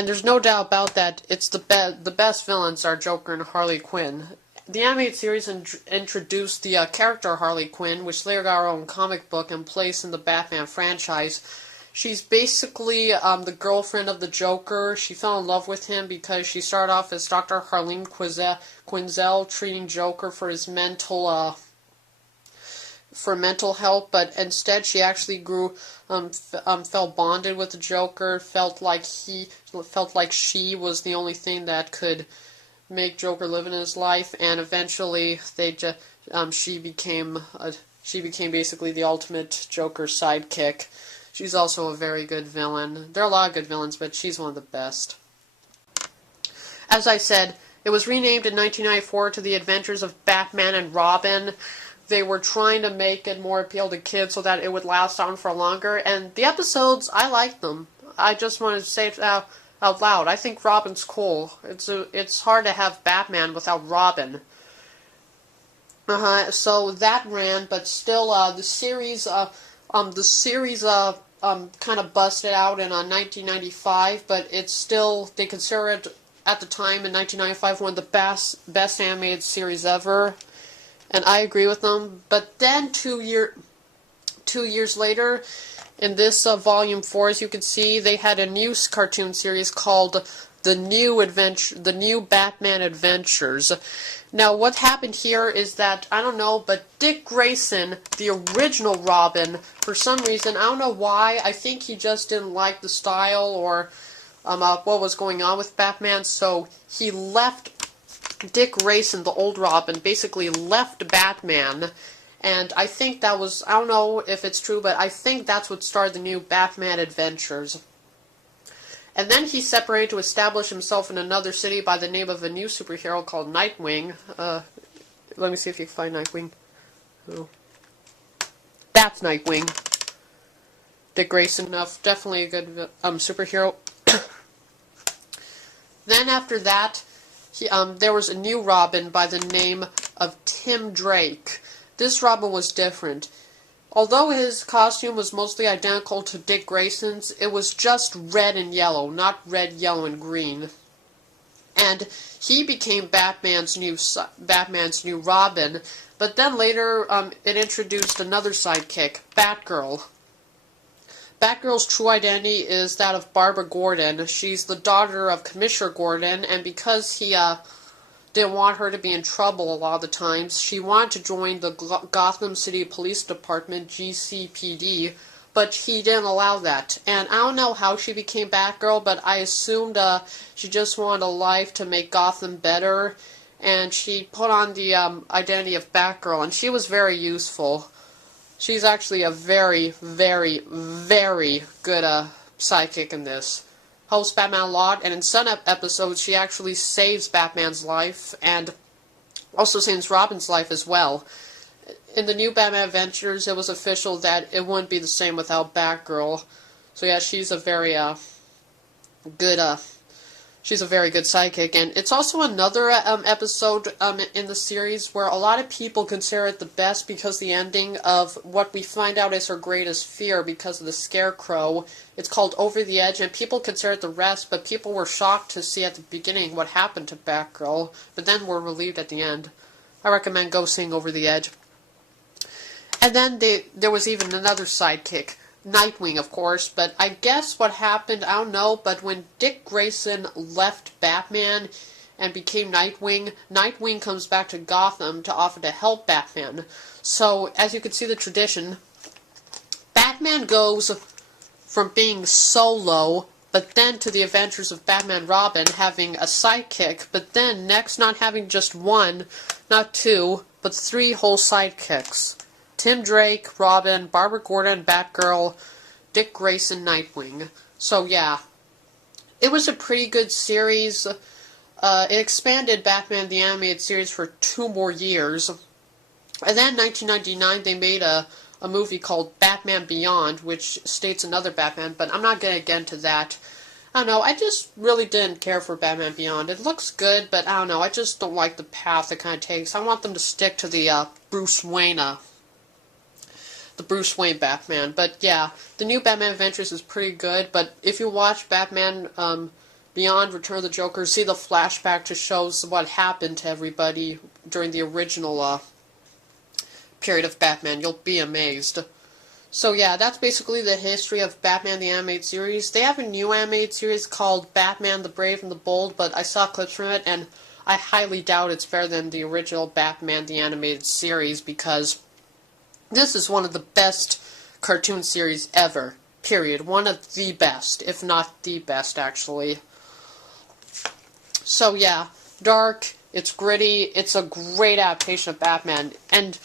And there's no doubt about that. It's the best villains are Joker and Harley Quinn. The animated series introduced the character Harley Quinn, which later got her own comic book and placed in the Batman franchise. She's basically the girlfriend of the Joker. She fell in love with him because she started off as Dr. Harleen Quinzel treating Joker for his mental health, but instead she actually felt bonded with the Joker, felt like she was the only thing that could make Joker live in his life, and eventually she became basically the ultimate Joker sidekick. She's also a very good villain. There are a lot of good villains, but she's one of the best. As I said, it was renamed in 1994 to The Adventures of Batman and Robin. They were trying to make it more appeal to kids so that it would last on for longer, and the episodes, I liked them. I just wanted to say it out loud. I think Robin's cool. It's hard to have Batman without Robin. So that ran, but still, the series kind of busted out in 1995, but it's still, they consider it at the time in 1995 one of the best animated series ever, and I agree with them. But then 2 years later, in this volume 4, as you can see, they had a new cartoon series called The New Batman Adventures. Now, what happened here is that, I don't know, but Dick Grayson, the original Robin, for some reason, I don't know why, I think he just didn't like the style or what was going on with Batman, so he left. Dick Grayson, the old Robin, basically left Batman. And I think that was, I don't know if it's true, but I think that's what started the New Batman Adventures. And then he separated to establish himself in another city by the name of a new superhero called Nightwing. Let me see if you can find Nightwing. Oh. That's Nightwing. Dick Grayson, definitely a good superhero. Then after that, there was a new Robin by the name of Tim Drake. This Robin was different. Although his costume was mostly identical to Dick Grayson's, it was just red and yellow, not red, yellow, and green. And he became Batman's new Robin, but then later it introduced another sidekick, Batgirl. Batgirl's true identity is that of Barbara Gordon. She's the daughter of Commissioner Gordon, and because he didn't want her to be in trouble a lot of the times, she wanted to join the Gotham City Police Department, GCPD, but he didn't allow that. And I don't know how she became Batgirl, but I assumed she just wanted a life to make Gotham better, and she put on the identity of Batgirl, and she was very useful. She's actually a very, very, very good sidekick in this. Helps Batman a lot, and in some episodes she actually saves Batman's life, and also saves Robin's life as well. In the New Batman Adventures, it was official that it wouldn't be the same without Batgirl. So yeah, she's a very she's a very good sidekick, and it's also another episode in the series where a lot of people consider it the best because the ending of what we find out is her greatest fear because of the Scarecrow. It's called Over the Edge, and people consider it the rest, but people were shocked to see at the beginning what happened to Batgirl, but then were relieved at the end. I recommend go seeing Over the Edge. And then there was even another sidekick, Nightwing, of course, but I guess what happened, I don't know, but when Dick Grayson left Batman and became Nightwing, Nightwing comes back to Gotham to offer to help Batman. So, as you can see the tradition, Batman goes from being solo, but then to the adventures of Batman Robin having a sidekick, but then next not having just one, not two, but three whole sidekicks. Tim Drake, Robin, Barbara Gordon, Batgirl, Dick Grayson, Nightwing. So yeah, it was a pretty good series. It expanded Batman the Animated Series for 2 more years. And then in 1999 they made a movie called Batman Beyond, which states another Batman, but I'm not going to get into that. I don't know, I just really didn't care for Batman Beyond. It looks good, but I don't know, I just don't like the path it kind of takes. I want them to stick to the Bruce Wayne Batman. But yeah, the New Batman Adventures is pretty good, but if you watch Batman Beyond Return of the Joker, see the flashback to shows what happened to everybody during the original period of Batman. You'll be amazed. So yeah, that's basically the history of Batman the Animated Series. They have a new animated series called Batman the Brave and the Bold, but I saw clips from it, and I highly doubt it's better than the original Batman the Animated Series, because this is one of the best cartoon series ever. Period. One of the best, if not the best, actually. So yeah, dark, it's gritty, it's a great adaptation of Batman, and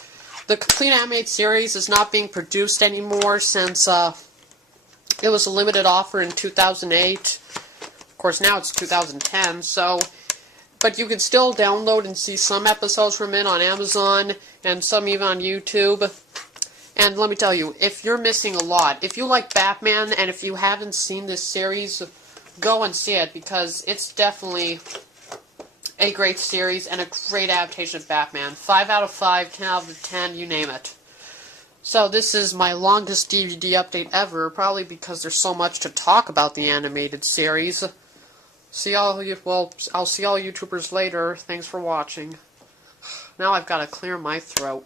the complete animated series is not being produced anymore since it was a limited offer in 2008. Of course, now it's 2010, so... But you can still download and see some episodes from it on Amazon, and some even on YouTube. And let me tell you, if you're missing a lot, if you like Batman, and if you haven't seen this series, go and see it, because it's definitely a great series and a great adaptation of Batman. 5 out of 5, 10 out of 10, you name it. So this is my longest DVD update ever, probably because there's so much to talk about the animated series. I'll see all YouTubers later. Thanks for watching. Now I've got to clear my throat.